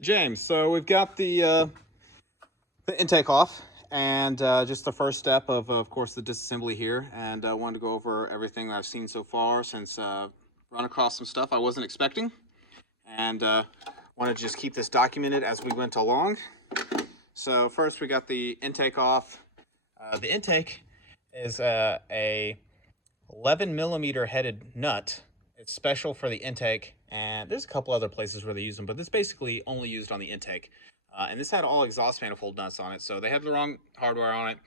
James, so we've got the intake off, and just the first step of course, the disassembly here, and I wanted to go over everything that I've seen so far since run across some stuff I wasn't expecting, and wanted to just keep this documented as we went along. So first we got the intake off. The intake is a 11 millimeter headed nut. It's special for the intake, and there's a couple other places where they use them, but this basically only used on the intake. And this had all exhaust manifold nuts on it, so they had the wrong hardware on it.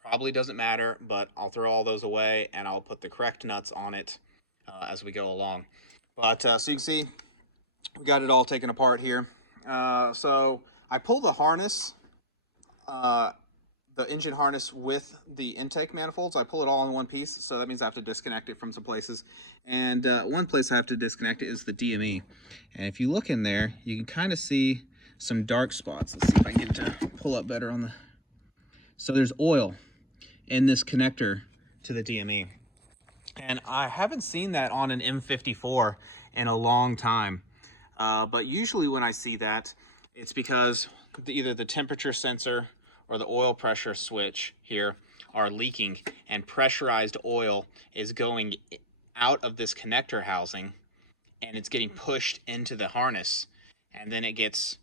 Probably doesn't matter, but I'll throw all those away and I'll put the correct nuts on it as we go along. But so you can see, we got it all taken apart here. So I pulled the harness, the engine harness with the intake manifolds. I pull it all in one piece, so that means I have to disconnect it from some places. And one place I have to disconnect it is the DME. And if you look in there, you can kind of see some dark spots. Let's see if I can get it to pull up better on the... So there's oil in this connector to the DME. And I haven't seen that on an M54 in a long time. But usually when I see that, it's because either the temperature sensor or the oil pressure switch here are leaking, and pressurized oil is going out of this connector housing and it's getting pushed into the harness, and then it gets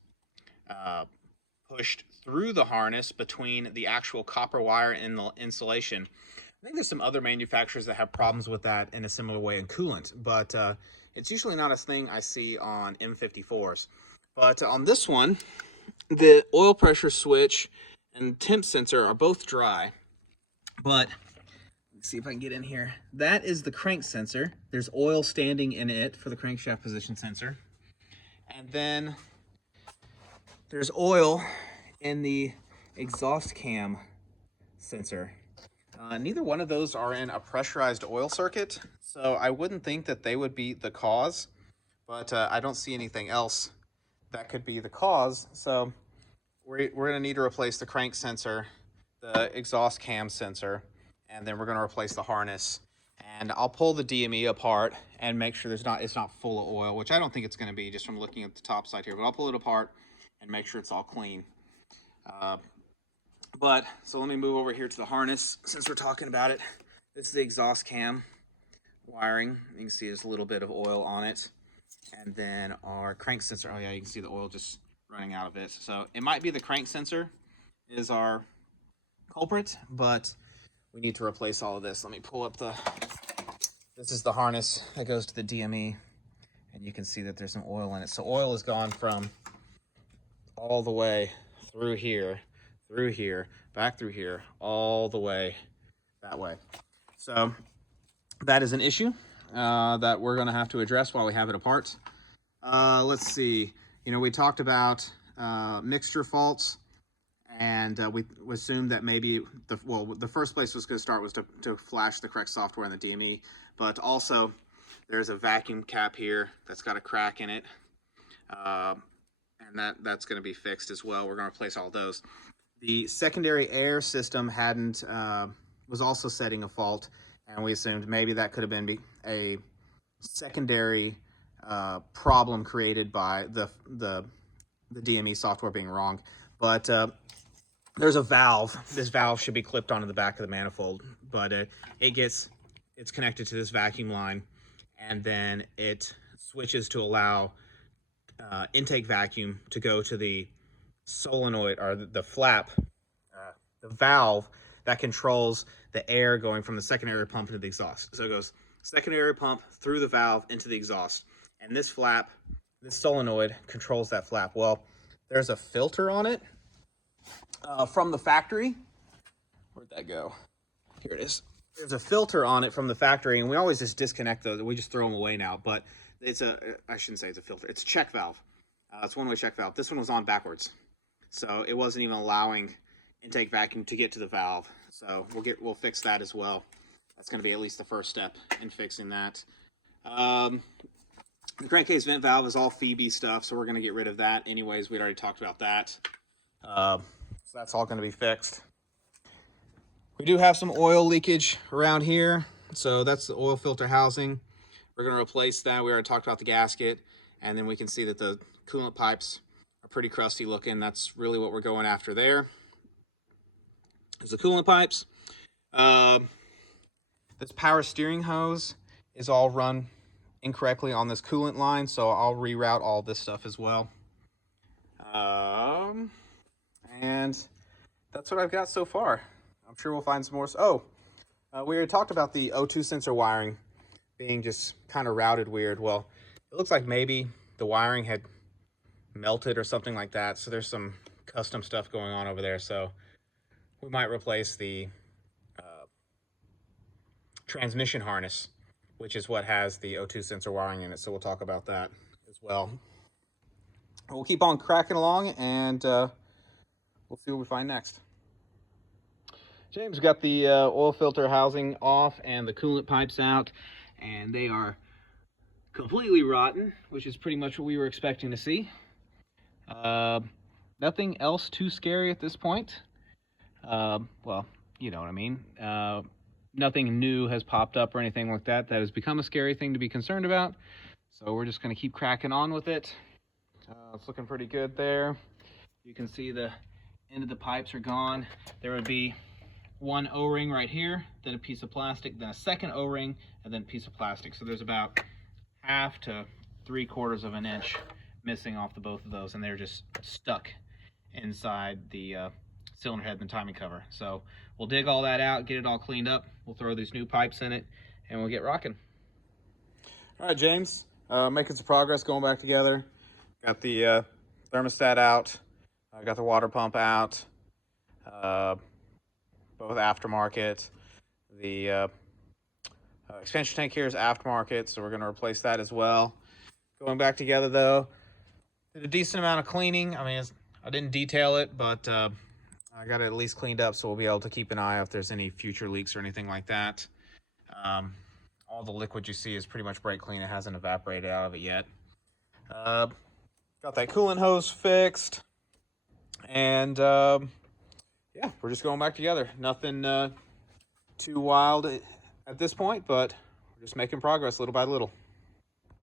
pushed through the harness between the actual copper wire and the insulation. I think there's some other manufacturers that have problems with that in a similar way in coolant, but it's usually not a thing I see on M54s. But on this one, the oil pressure switch and temp sensor are both dry, but let's see if I can get in here. That is the crank sensor. There's oil standing in it for the crankshaft position sensor. And then there's oil in the exhaust cam sensor. Neither one of those are in a pressurized oil circuit, so I wouldn't think that they would be the cause, but I don't see anything else that could be the cause. So we're going to need to replace the crank sensor, the exhaust cam sensor, and then we're going to replace the harness. And I'll pull the DME apart and make sure it's not full of oil, which I don't think it's going to be just from looking at the top side here, but I'll pull it apart and make sure it's all clean. So let me move over here to the harness since we're talking about it. This is the exhaust cam wiring. You can see there's a little bit of oil on it. And then our crank sensor, oh yeah, you can see the oil just running out of it. So it might be the crank sensor is our culprit, but we need to replace all of this. Let me pull up this is the harness that goes to the DME, and you can see that there's some oil in it. So oil has gone from all the way through here, back through here, all the way that way. So that is an issue that we're going to have to address while we have it apart. Let's see. We talked about mixture faults, and we assumed that maybe the first place was going to start was to flash the correct software in the DME, but also there's a vacuum cap here that's got a crack in it, and that's going to be fixed as well. We're going to replace all those. The secondary air system was also setting a fault, and we assumed maybe that could have been a secondary problem created by the DME software being wrong. But there's a valve. This valve should be clipped onto the back of the manifold, but it's connected to this vacuum line, and then it switches to allow intake vacuum to go to the solenoid, or the flap, the valve that controls the air going from the secondary pump into the exhaust. So it goes secondary pump through the valve into the exhaust, and this flap, this solenoid, controls that flap. Well, there's a filter on it from the factory. Where'd that go? Here it is. There's a filter on it from the factory, and we always just disconnect those. We just throw them away now, but I shouldn't say it's a filter. It's a check valve. It's a one-way check valve. This one was on backwards, so it wasn't even allowing intake vacuum to get to the valve. So we'll fix that as well. That's going to be at least the first step in fixing that. The crankcase vent valve is all Phoebe stuff, so we're going to get rid of that anyways. We'd already talked about that. So that's all going to be fixed. We do have some oil leakage around here, so that's the oil filter housing. We're going to replace that. We already talked about the gasket, and then we can see that the coolant pipes are pretty crusty looking. That's really what we're going after there. There's the coolant pipes. This power steering hose is all run incorrectly on this coolant line, so I'll reroute all this stuff as well. And that's what I've got so far. I'm sure we'll find some more. We already talked about the O2 sensor wiring being just kind of routed weird. Well, it looks like maybe the wiring had melted or something like that, so there's some custom stuff going on over there. So we might replace the transmission harness, which is what has the O2 sensor wiring in it, so we'll talk about that as well. We'll keep on cracking along, and we'll see what we find next. James got the oil filter housing off and the coolant pipes out, and they are completely rotten, which is pretty much what we were expecting to see. Nothing else too scary at this point. Well, you know what I mean. Nothing new has popped up or anything like that that has become a scary thing to be concerned about. So we're just going to keep cracking on with it. It's looking pretty good there. You can see the end of the pipes are gone. There would be one O-ring right here, then a piece of plastic, then a second O-ring, and then a piece of plastic. So there's about 1/2 to 3/4 of an inch missing off the both of those, and they're just stuck inside the cylinder head and the timing cover. So we'll dig all that out, get it all cleaned up. We'll throw these new pipes in it, and we'll get rocking. All right, James, making some progress going back together. Got the thermostat out. I got the water pump out. Both aftermarket. The expansion tank here is aftermarket, so we're going to replace that as well. Going back together, though, did a decent amount of cleaning. I mean, I didn't detail it, but I got it at least cleaned up, so we'll be able to keep an eye out if there's any future leaks or anything like that. All the liquid you see is pretty much brake clean. It hasn't evaporated out of it yet. Got that coolant hose fixed. And yeah, we're just going back together. Nothing too wild at this point, but we're just making progress little by little.